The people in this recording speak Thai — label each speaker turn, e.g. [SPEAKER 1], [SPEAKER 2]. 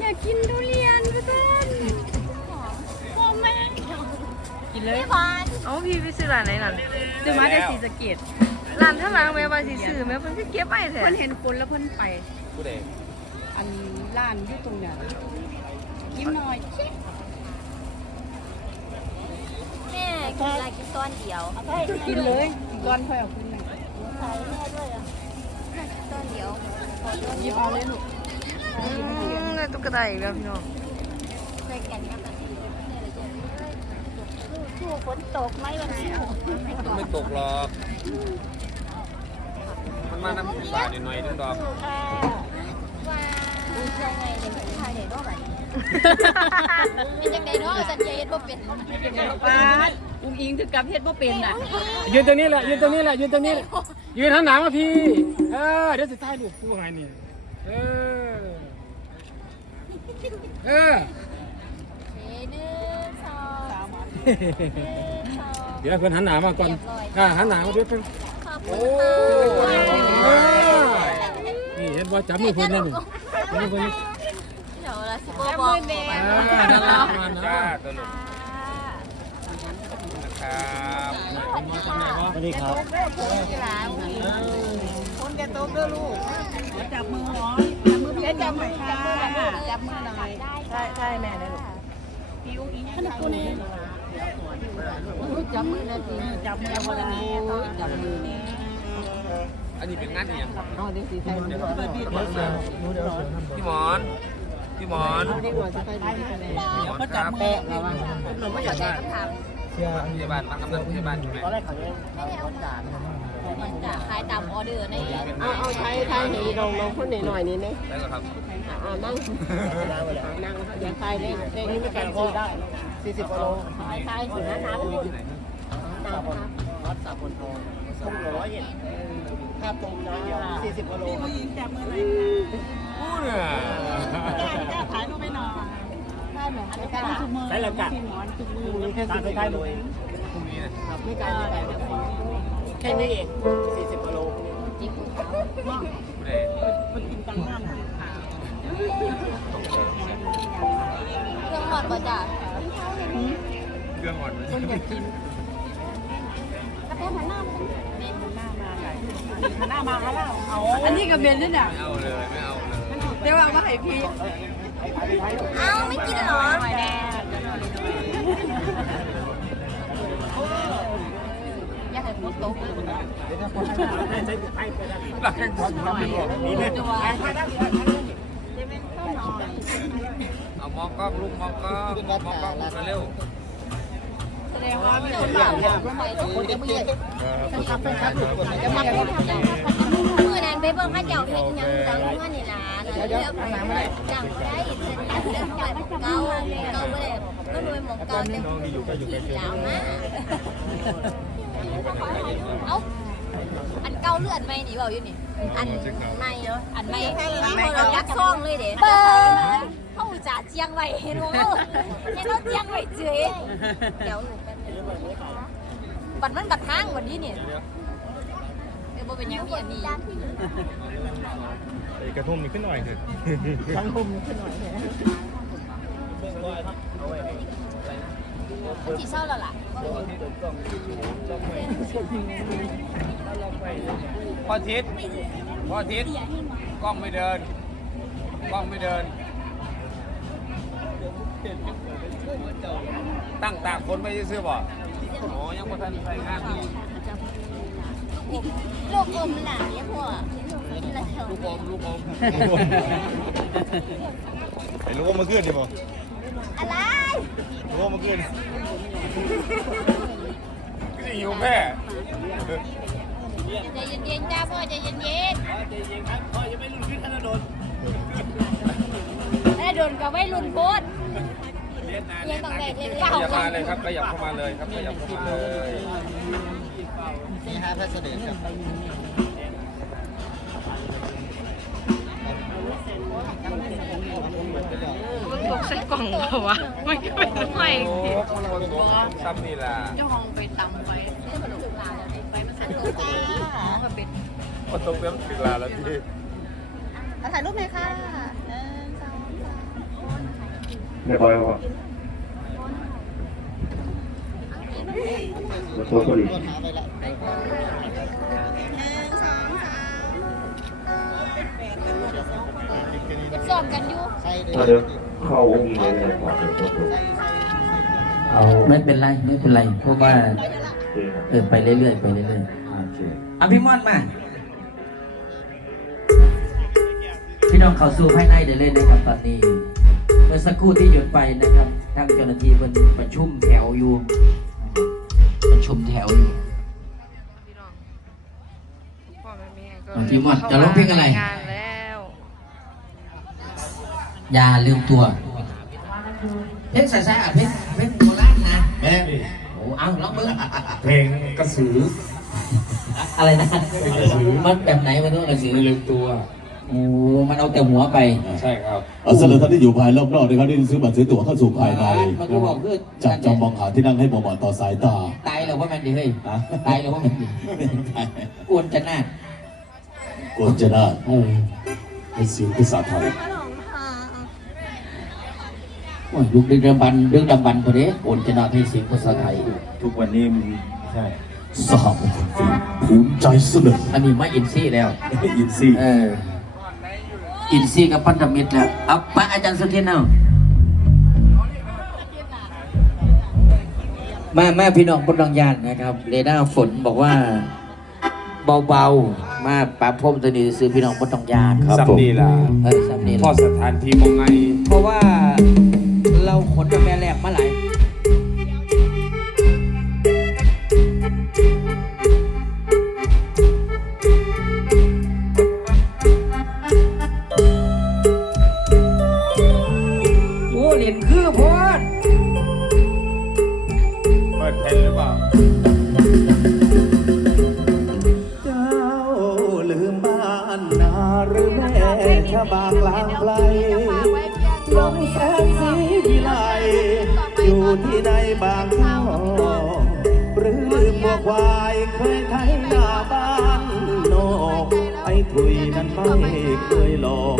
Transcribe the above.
[SPEAKER 1] อยากกินทุเรียนพี่เต้นพ่อแม่
[SPEAKER 2] กินเลย
[SPEAKER 1] พี่บอล
[SPEAKER 3] เอาพี่ไปซื้อร้านไหนนั่น
[SPEAKER 2] ซื้อมาได้สีสะเกต
[SPEAKER 3] ร้านข้างหลังแม่ว่าสิซื้อแม่เพิ่นก็เก็บไว้แท้
[SPEAKER 2] เพิ่นเห็นคนแล้วเพิ่นไป
[SPEAKER 4] ผู้ใด
[SPEAKER 2] อันร้านอยู่ตรงเนี้ยยิ้มหน่อยชิ
[SPEAKER 1] แม่กินอะไรกินต้อนเดียว
[SPEAKER 2] กินเลยก้อนค่อยเอาขึ้นมา
[SPEAKER 1] ใส่แม่ด้วยอะ ต้อนเดียว
[SPEAKER 2] หยิบเอาเลยลูก
[SPEAKER 3] อืมได้ตุ๊กตาอีกแล้วพี่น้อง
[SPEAKER 1] ใส่กันกับสู้ฝนตกไหมวันนี้
[SPEAKER 4] มันไม่ตกหรอก มันมาน้ำบาทหน่อยๆนึงดอก
[SPEAKER 1] สู้ค่ะว้าวยังไงเด็กชายเด็กรอบไหนเป็นยังไงเนาะสัญญาเย็นบ่เป็น
[SPEAKER 2] ปาด อุ้งอิงถึงกับเฮ็ดบ่เป็นน่ะ
[SPEAKER 5] ยืนตรงนี้แหละยืนตรงนี้แหละยืนตรงนี้แหละยืนหันหนามาพี่เออเดี๋ยวสุดท้ายลูกพูดว่าไงนี่เออเออ
[SPEAKER 1] เอ้ยหนึ่งสองหนึ่งสอง
[SPEAKER 5] เดี๋ยวเพิ่นหันหนามาก่อนอ่าหันหนามาเดี๋ยวเพิ่น
[SPEAKER 1] ขอบ
[SPEAKER 5] โอ้
[SPEAKER 1] คุณค่ะ
[SPEAKER 5] นี่เห็นว่าจับมือเพิ่นนั่นนี่จับมือเพิ่นนี่
[SPEAKER 1] เดี๋ยวเราสิบบอก
[SPEAKER 5] อ่านั่นละมานะ
[SPEAKER 4] จ้าตัวหนึ่งนะ ครับ
[SPEAKER 5] สวัสดีครับ
[SPEAKER 2] คนแกโตเด้อลูกจับมือหน่อยจับมือพี่จับมือค่ะจับมือหน่อย
[SPEAKER 3] ใช่ใช่แม่ได้ลูก
[SPEAKER 2] พี่อุ้งอิงขนาดตัวนี้จับมือนะทีจับมือคนละนี้จับมือนี่
[SPEAKER 4] อันนี้เป็นงานอีหยังครับ
[SPEAKER 2] เอาเดี๋ยวสีใส่เดี๋ยพี่
[SPEAKER 4] พี่หมอนพี่หมอน
[SPEAKER 2] ดีกว่าจะไปดีกันเลย
[SPEAKER 4] พี่หมอนครับ
[SPEAKER 2] ระวัง
[SPEAKER 1] เราไม่อยากได้ คำถาม
[SPEAKER 4] พยาบาลมากำลังพยาบาลใช่ไหม
[SPEAKER 1] มันจะขายตามออเดอร์ใน
[SPEAKER 2] เอาเอาใช้ใช้หีลงลงคนหน่อยนี่นี่
[SPEAKER 4] ได้ก็ครับ
[SPEAKER 2] อ่านั่งนั่งอย่าใส่เลยเด็กนี่ไม่การซื้อได้สี่สิบกิโลใช่ใช่ถึงนะน้ำ
[SPEAKER 4] ที่ไหน
[SPEAKER 2] น้ำครับวัดสาบนทองสองร้อยเห็นภาพตรงนะสี่สิบกิโลครับ
[SPEAKER 4] พูดเนี่ย
[SPEAKER 2] ถ่ายรูปไปหน่อย ใช้แล้วกันมีแค่สี่สิบกิโลเอง
[SPEAKER 4] พรุ่งนี้นะ
[SPEAKER 2] ครับไม่ไกลไม่ไกลแค่นี้เองสี่สิบกิโล
[SPEAKER 4] ผู้ใด
[SPEAKER 2] มันกินกันห้าม
[SPEAKER 1] เครื่องหมดบ่จ้ะ
[SPEAKER 4] เครื่องอ่อนไหม
[SPEAKER 2] คนอยากกิน
[SPEAKER 1] กระเพาะหันหน้ามัน
[SPEAKER 2] หน้ามาแล้วเอาอันนี้กับเบนด้วยเนี่ย
[SPEAKER 4] ไม่เอาเลยไม่เอาเลย
[SPEAKER 2] เดี๋ยวเอามาให้พี่
[SPEAKER 1] เอ้าไม่กินเหรอ
[SPEAKER 2] อยากให้พูดตก
[SPEAKER 4] หลังแข่งขันครับพี่บอกนี่เนี่ยเอามองกล้องลูกมองกล้องมองกล้องมาเร็ว
[SPEAKER 2] แสดงว่าไม่
[SPEAKER 1] เดี๋ยว
[SPEAKER 2] ใช่
[SPEAKER 1] เปล่า
[SPEAKER 2] เปล่า
[SPEAKER 1] ไปทุกคนจะไม่เห็น
[SPEAKER 2] ครับครับจะมาพูดทำไม
[SPEAKER 1] มือนั้นไปเบิ่งข้าเจ้าเฮ็ดหยังจังเมื่อนี่ล่ะแล้วเดี๋ยวจังได้เสร็จแล้วเรื่องจังเก่าเก่าบ่ได้ก็รวยหมองเก่าแต่ที่แล้วนะเอ้าอันเก่าเลือดไหมนี่เว้าอยู่นี่ อันใหม่เนาะ อันใหม่ให้เรายักซ่องเลยเด้เบิ่งเฮาจะเจียงไว้เห็นบ่เฮาเห็นเราเจียงไว้เฉยเดี๋ยวหนูแป๊บนึงบัดมันบัดทางวันนี้นี่เดี๋ยวโบเป็นยังมีอันนี้
[SPEAKER 4] กระทุ่มนี่ขึ้นหน่อยเถอะ
[SPEAKER 2] สังคมขึ้นหน่อย
[SPEAKER 1] มันสิเศร้าแล้วล่ะ
[SPEAKER 4] พ่อทิศพ่อทิศกล้องไม่เดิน กล้องไม่เดิน ตั้งตากคนไม่ซื้อบ่อ๋อยังบ่ทันใส่งานนี่
[SPEAKER 1] ลูกอมหนาเนี่ยพ่อนี่ละเท่า
[SPEAKER 4] ลูก อมลูกอม
[SPEAKER 6] ไอ้รู้ว่าเมื่อคืนดิบ่
[SPEAKER 1] อะไร
[SPEAKER 6] รู้ว่าเมื่อคืน
[SPEAKER 4] ก็จะอยู่แม่
[SPEAKER 1] ใจเย็นๆจ้าพ่อใจเย็นๆแม่โดนกับไว้รุ่นโพดยังต้องได้เล่น
[SPEAKER 4] ข
[SPEAKER 1] เก่า
[SPEAKER 4] ยับ
[SPEAKER 1] กั
[SPEAKER 4] มานเลยครับขยับเข้ามาเลยครับขยับเข้ามาเลย
[SPEAKER 6] นี่ฮะพัสดุครับ
[SPEAKER 3] กใส่กล่องเปล่าวะมันก็เป็นหน่อย
[SPEAKER 4] โอ้คนคนตัวซ้ำนี่ล่ะ
[SPEAKER 2] เจ้าห้องไปตำไปไปมาสั่งลูกค้าเป็น
[SPEAKER 4] โอ้ประตูเต็มถึงลาแล้วที่
[SPEAKER 2] ถ่ายรูปไหมค่ะหนึ่งสองสาม
[SPEAKER 7] เรียบร้อยแล้วครับมาโซ่ก็ดี
[SPEAKER 6] หาไปละ
[SPEAKER 2] หนึ่งสองสาม
[SPEAKER 1] ซ้อมกันอยู่
[SPEAKER 6] ใส่เลย
[SPEAKER 7] ถ้าเดี๋ยวเข้าวงเลยนะครับ
[SPEAKER 8] เอาไม่เป็นไรไม่เป็นไรเพราะว่า
[SPEAKER 7] โอเคครับ
[SPEAKER 8] เออไปเรื่อยๆไปเรื่อย
[SPEAKER 7] โอเค
[SPEAKER 8] ๆอะพี่มอนมา พี่น้องเข้าสู่ภายในได้เลยนะครับตอนนี้เมื่อสักครู่ที่หยุดไปนะครับทางเจ้าหน้าที่เป็นประชุมแถวอยู่ประชุมแถวอยู่
[SPEAKER 3] พี่น้องพ่อแม่แม่ก็
[SPEAKER 8] อะพี่มอนจะร้องเพลงอะไร
[SPEAKER 3] งานแล้ว
[SPEAKER 8] อย่าลืมตัว เพลงสายๆอะเพลงเพลงโบราณนะ
[SPEAKER 6] แม่
[SPEAKER 8] โอ้เอาลองมือ
[SPEAKER 5] เพลงกระสือ
[SPEAKER 8] อะไรนะมันแบบไหนมันต้องกระสือ
[SPEAKER 5] ไม่ลืมตัว
[SPEAKER 8] โอ้มันเอาแต่หัวไป
[SPEAKER 5] ใช่ครับ
[SPEAKER 9] เอาสำหรับท่านที่อยู่ภายรอบนอกนะครับที่ซื้อบัตรซื้อตั๋วเข้าสู่ภายใน
[SPEAKER 8] มันก็บอกคือ
[SPEAKER 9] จับจองมองหาที่นั่งให้เหมาะๆต่อสายตา
[SPEAKER 8] ตายแล้วว่ามันดีเฮ้ย
[SPEAKER 9] นะ
[SPEAKER 8] ตายแล้วว่ามันดีกวนจะนาด
[SPEAKER 9] กวนจะนาดให้เสียงภาษาไทย
[SPEAKER 8] โอ้ ยลูกดึกดำบันดึกดำบันพอดีกวนจะนาดให้เสียงภาษาไทย
[SPEAKER 7] ทุกวันนี้มันใช่
[SPEAKER 9] สหมงคลฟิล์มภูมิใจเสนอ
[SPEAKER 8] อันนี้ไม่อินซี่แล้ว
[SPEAKER 9] อินซี่
[SPEAKER 8] เอออินซี่กับพันธมิตรแล้วเอาไปอาจารย์สุเทนเอามาแม่พี่น้องบนดองยานนะครับเรด้าฝนบอกว่าเบาๆ มาปราบพรมตัวนี้ซื้อพี่น้องบนดองยาน
[SPEAKER 9] ครับ
[SPEAKER 4] ซัม
[SPEAKER 9] ผม
[SPEAKER 4] นี่ล่ะ
[SPEAKER 8] เออซ้ำนี่
[SPEAKER 4] พ่อ
[SPEAKER 8] ล่ะ
[SPEAKER 4] สถานที่มองไง
[SPEAKER 8] เพราะว่าเรา ขนกาแฟแลกมาหลายโอ้เหรียญคือพอด
[SPEAKER 4] เปิดเพลงหรือเปล่า
[SPEAKER 9] เจ้าลืมบ้านนาหรือแม่ชะบางลางไกลล ที่ใดบางท่าหรือลืมวัวควายเคยไถหน้าบ้านนอกไอ้ถุยนั้นไม่เคยหลอก